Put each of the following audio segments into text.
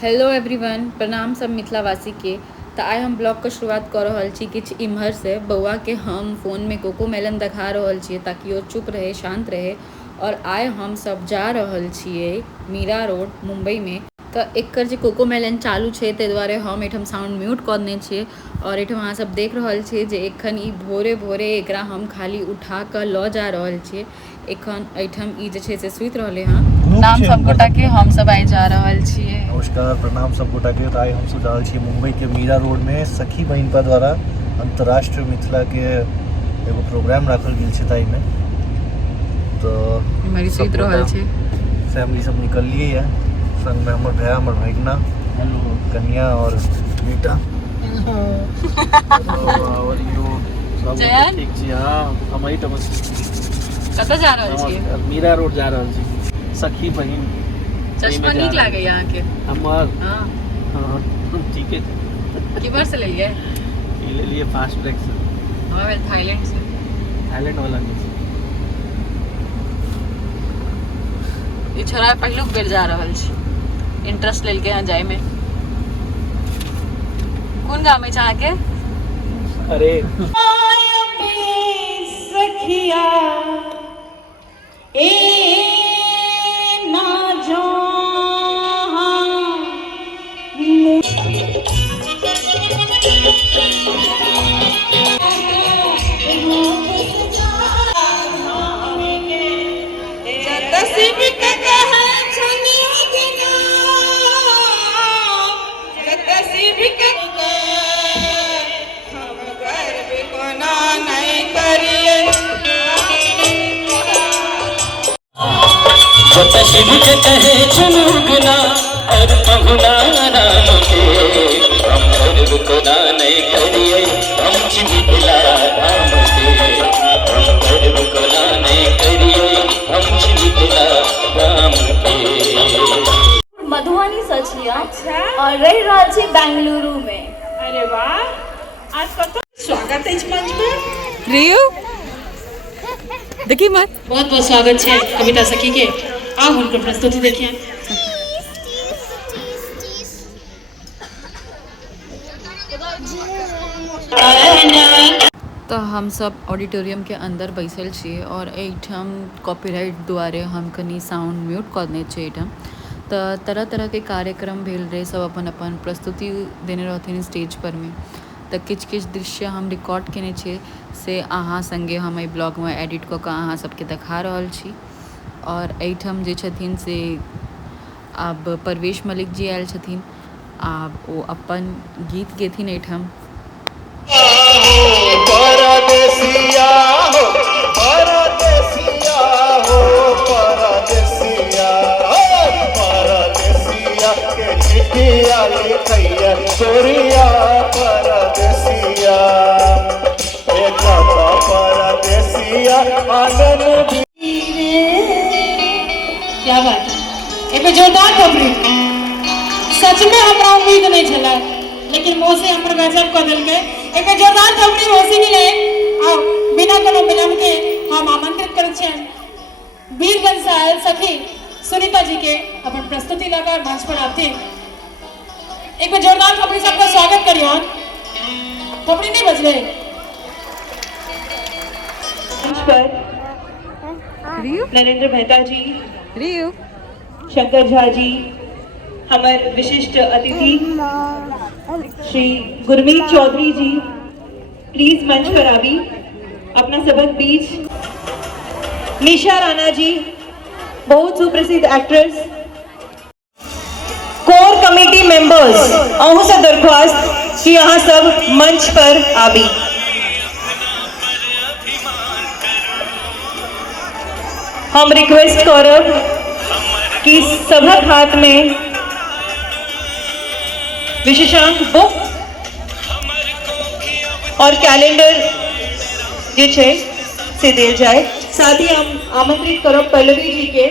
Hello everyone, प्रणाम सब मिथिलावासी के। तो आइ हम ब्लॉग के शुरुआत कर रहल छी किछ इम्हर से। बौआ के हम फोन में कोको मेलन दिखा रहल छियै ताकि वो चुप रहे, शांत रहे। और आइ हम सब जा रहल छियै मीरा रोड मुंबई में। तो एकर जे कोको मेलन चालू छै ताहि दुआरे हम एहिठाम साउंड म्यूट कऽ देने छियै। और एहिठाम अहाँ सब देख रहल छियै जे एखन ई भोरे भोरे एकरा हम खाली उठा कऽ लऽ जा रहल छियै। एखन एहिठाम ई जे छै से सुति रहलै हँ। नाम सब गोटा के हम सब आइ जा रहल छियै। नमस्कार, प्रणाम सब गोटा के। आइ हम सब जा रहल छियै मुंबई के मीरा रोड में सखी बहिन पर द्वारा अंतर्राष्ट्रीय मिथिला के एगो प्रोग्राम रखल गेल छै। ताई में तो हमारी सुइत रहल छै, फैमिली सब निकललिए है। संग में हमर भैया, हमर भैगना, कन्या और बेटा। और यो सब ठीक छी। हां, हम एही त कतऽ जा रहल छियै? मीरा रोड जा रहल छी। सखी बहिन चश्मा नीक लागे यहाँ के हमर। हाँ ठीक है। की बार से ले लिए? ये ले लिए फास्ट ट्रैक से। हाँ, थाईलैंड से। थाईलैंड वाला नहीं। ये छोरा पहलू बेर जा रहल छी, इंटरेस्ट लेल के यहाँ जाय में। कौन गाँव में चाह के? अरे सखिया ए ना जो शिव के कहे चुनुगना और पहुना राम के हम गर्व को नहीं करिए, हम चिमिला राम के हम गर्व को नहीं करिए, हम चिमिला राम के। मधुबनी से छियै और रह रहल छी बेंगलुरु में। अरे वाह, आज कत स्वागत है मंच पर। रियू देखी मत। बहुत बहुत स्वागत है कविता सखी के। आओ उनकर प्रस्तुति देखिए। तो हम सब ऑडिटोरियम के अंदर बैसल छियै और एहिठाम कॉपीराइट दुआरे हम कनी साउंड म्यूट कऽ देने छियै। एहिठाम तो तरह तरह के कार्यक्रम भेल रहे, सब अपन अपन प्रस्तुति देने रहथिन स्टेज पर में। तो किछ किछ दृश्य हम रिकॉर्ड केने छियै से अहाँ संगे हम एहि ब्लॉग में एडिट कऽ कऽ अहाँ सबके देखा रहल छी। और एहिठाम जे छथिन से आब परवेश मलिक जी आयल छथिन। आब ओ अपन गीत गेथिन एहिठाम। परदेसिया हो, परदेसिया हो, परदेसिया, परदेसिया के चिट्ठिया लिखैया तोरिया परदेसिया। एक परदेसिया आंगन भी। क्या बात है, एक जोरदार खबरी। सच में हमरा उम्मीद नहीं छला, लेकिन मोसे हमर गजब कऽ देलकै। एक जोरदार खबरी होसी के लिए आओ बिना कोनो विलंब के हम आमंत्रित करैत छियनि वीरगंज से आयल सखी सुनीता जी के अपन प्रस्तुति लगाकर मंच पर आते। एक जोरदार खबरी सबका स्वागत करियो। खबरी नहीं बजले मंच पर नरेंद्र मेहता जी, रियू शंकर झा जी, हमारे विशिष्ट अतिथि श्री गुरमीत चौधरी जी, प्लीज मंच पर आवी अपना सबक बीच। निशा राणा जी, बहुत सुप्रसिद्ध एक्ट्रेस। कोर कमेटी मेंबर्स, अहू से दरख्वास्त कि यहाँ सब मंच पर आवी। हम रिक्वेस्ट करब कि सबक हाथ में विशेषांक बुक और कैलेंडर जे छे से देल जाए। साथ ही हम आमंत्रित करब पल्लवी जी के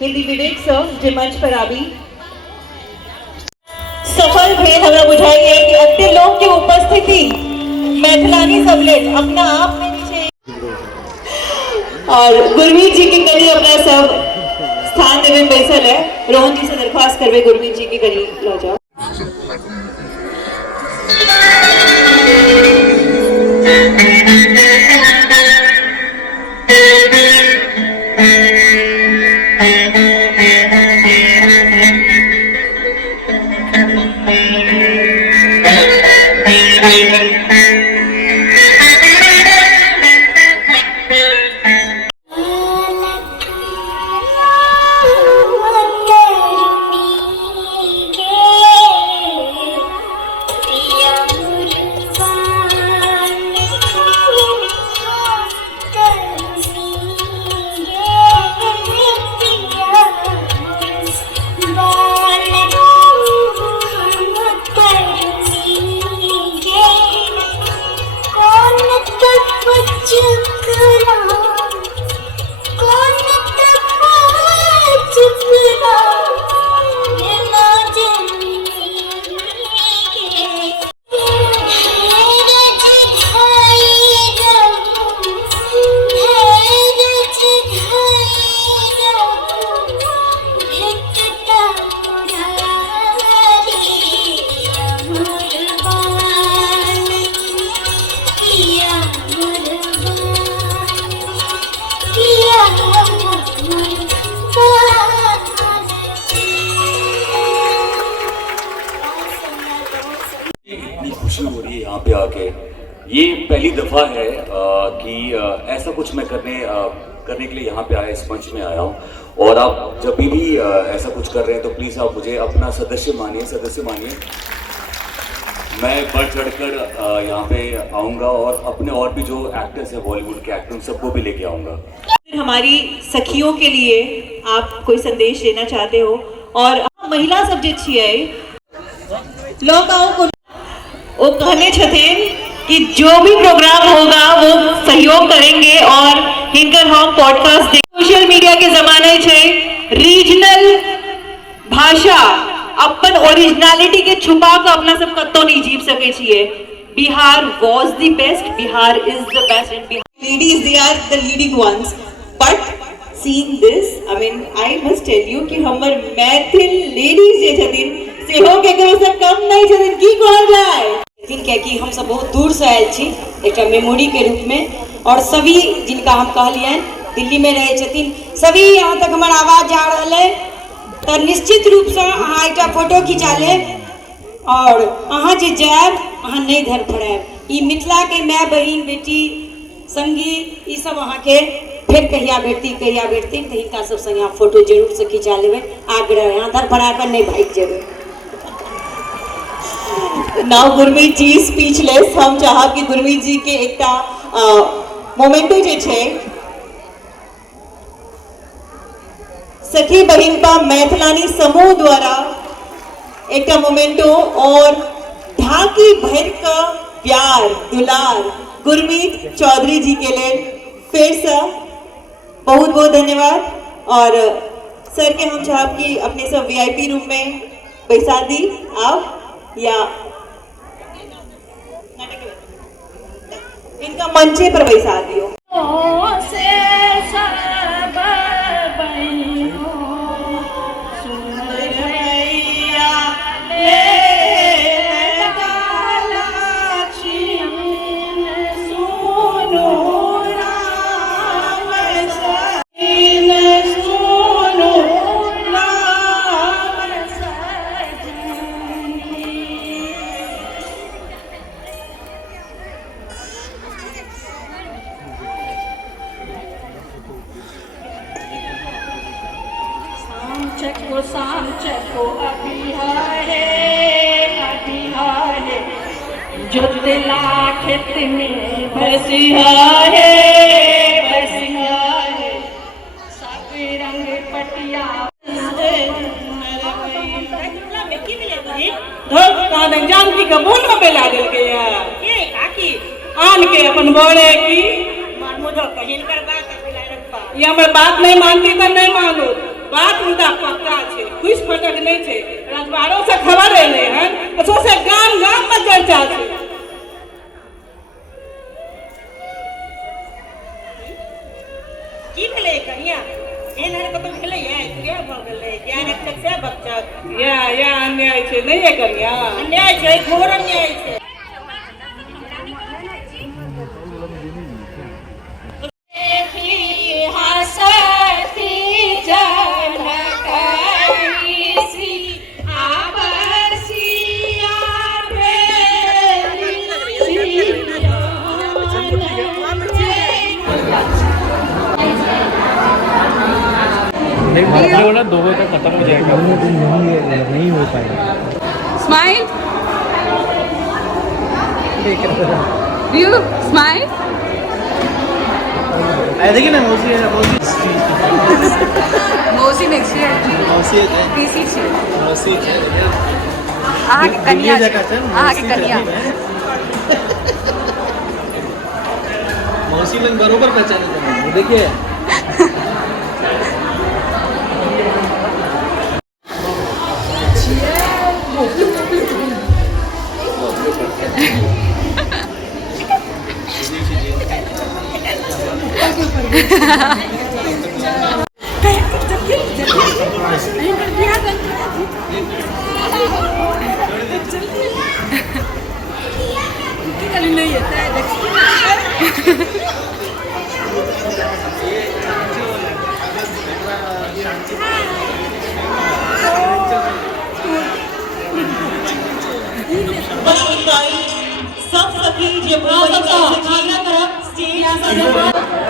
हिंदी विवेक सर जे मंच पर आवी। सफल भेल हमरा बुझाई है कि अत्ते लोग के उपस्थिति मैथिलानी सबलेट अपना आप में भी छे। और गुरमीत जी के करी अपना सब स्थान देवे में बैसल है। रोहन जी से दरख्वास्त करवे गुरमीत जी के करीब लो जाओ। यहाँ पे आके ये पहली दफ़ा है कि ऐसा कुछ मैं करने के लिए यहाँ पे आया, इस मंच में आया हूँ। और आप जब भी ऐसा कुछ कर रहे हैं तो प्लीज़ आप मुझे अपना सदस्य मानिए। मैं बढ़ चढ़कर यहाँ पे आऊँगा और अपने और भी जो एक्टर्स हैं बॉलीवुड के एक्टर, उन सबको भी लेके आऊँगा। हमारी सखियों के लिए आप कोई संदेश देना चाहते हो? और महिला सब जे छिए लोग आओ को वो कहने छथिन कि जो भी प्रोग्राम होगा वो सहयोग करेंगे और हिनकर हम पॉडकास्ट सोशल मीडिया के जमाने छे रीजनल भाषा अपन ओरिजिनलिटी के छुपा के अपना सब कतो नहीं जीव सके छिए। Bihar was the best, Bihar is the best, and Bihar ladies, they are the leading ones. But seeing this, I mean, I must tell you कि हमर मैथिल ladies जे छथिन से हो के करो से कम नहीं छथिन, की कहल जाए? लेकिन क्या कि हम सब बहुत दूर से आयल छी एक मेमोरी के रूप में, और सभी जिनका हम कहलियन दिल्ली में रहे छथिन, सभी यहाँ तक हमार आवाज जा रहा है, तो निश्चित रूप से अहाँ एक फोटो खिंचा ले और अहाँ जे जायब अहाँ नहीं धर फड़ायब। ई मिथिला के माय बहिन बेटी संगी ई सब अहाँ के फिर कहिया भेटती तो हिनका सब संग यहाँ फोटो जरूर से खिंचा लेबै। आग्रह यहाँ धर फड़ा कर नहीं भाग जेबै। नाउ गुरमीत जी स्पीचलेस। हम चाहब कि गुरमीत जी के एकटा मोमेंटो जे छे सखी बहिन का मैथिलानी समूह द्वारा एक मोमेंटो और ढाकी भर का प्यार दुलार गुरमीत चौधरी जी के लिए फिर से बहुत बहुत धन्यवाद। और सर के हम चाहब कि अपने सब वीआईपी रूम में बैसा दी आप या इनका मंचे पर बैसा दियो। शाम चको अभी है जो दिला खेत में बसिया है सब रंग पटिया जानकी का बोल में बेला दिल के के काकी आन के अपन बोले की मुझे कहिन कर बात ये हमर बात नहीं मानती तो नहीं मानो। बात उनका पक्का छे, कुछ फटक नहीं छे। रजवाड़ों से खबर एले हन तो से गाम गाम में चर्चा छे। की भेले कनिया एनहर कतौ भेलै है के भऽ गेलै ज्ञान एकटक से बच्चा या अन्याय छै नहीं है कन्या अन्याय छै घोर अन्याय छै वाला 2 बजे तक खत्म हो जाएगा नहीं हो पाएगा स्माइल यू स्माइल देखिए ना मौसी है मौसी नहीं छे मौसी है पीसी छे मौसी है अहाँ के कन्या अहाँ के कन्या मौसी लोग बरोबर पहचाने देखिए सब सखी जे भाषा आगे तरफ स्टेज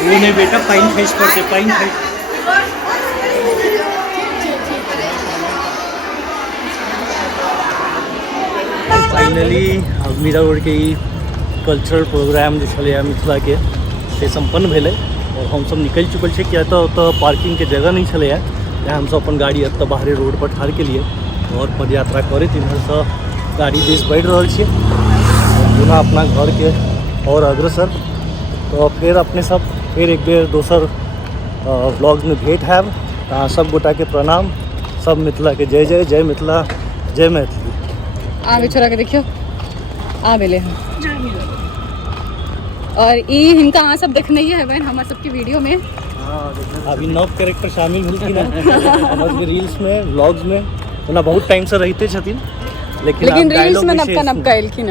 ये नहीं बेटा पाइन फेस पड़ते पाइन फेस फाइनली मीरा रोड के कल्चरल प्रोग्राम जो चले मिथिला के से संपन्न भेले और हम सब निकल चुकल छे किया तो पार्किंग के जगह नहीं चले हम सब अपन गाड़ी एत बाहरी रोड पर ठाड़ के लिए और पदयात्रा करे इधर से गाड़ी देश बढ़ रहा है पुनः अपना घर के और अग्रसर तो फिर अपने सब फिर एक बेर दोसर ब्लॉग में भेंट है सब गोटा के प्रणाम सब मिथिला के जय जय जय मिथिला जय मैथिली आगे छोड़ा के देखियो आ बेले हम और ई हिनका अहाँ सब देखने ही है बहन हमारे सबके वीडियो में अभी नव कैरेक्टर शामिल मिलती ना हमारे रील्स में व्लॉग्स में तो ना बहुत टाइम से रहते छथिन लेकिन रील्स में नबका नबका एलखिन